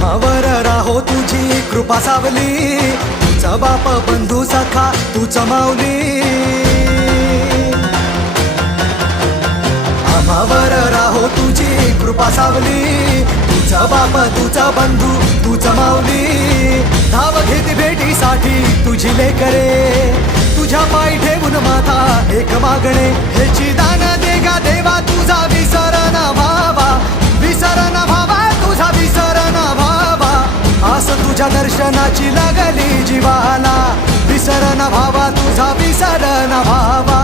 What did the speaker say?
आम्हावर राहो तुझी कृपा सावली, तुझा बाप बंधू सखा तूच माऊली. आम्हावर राहो तुझी कृपा सावली, तुझा बाप तुझा बंधू तूच माऊली. धाव घेती भेटीसाठी तुझी लेकरे, तुझ्या पायी ठेवून माथा एक मागणे. ह्याची दान दे गा देवा तुझा विसर न व्हावा, विसर न व्हावा तुझा विसर न व्हावा. आस तुझ्या दर्शनाची लागली जीवाला, विसर न व्हावा तुझा विसर न व्हावा.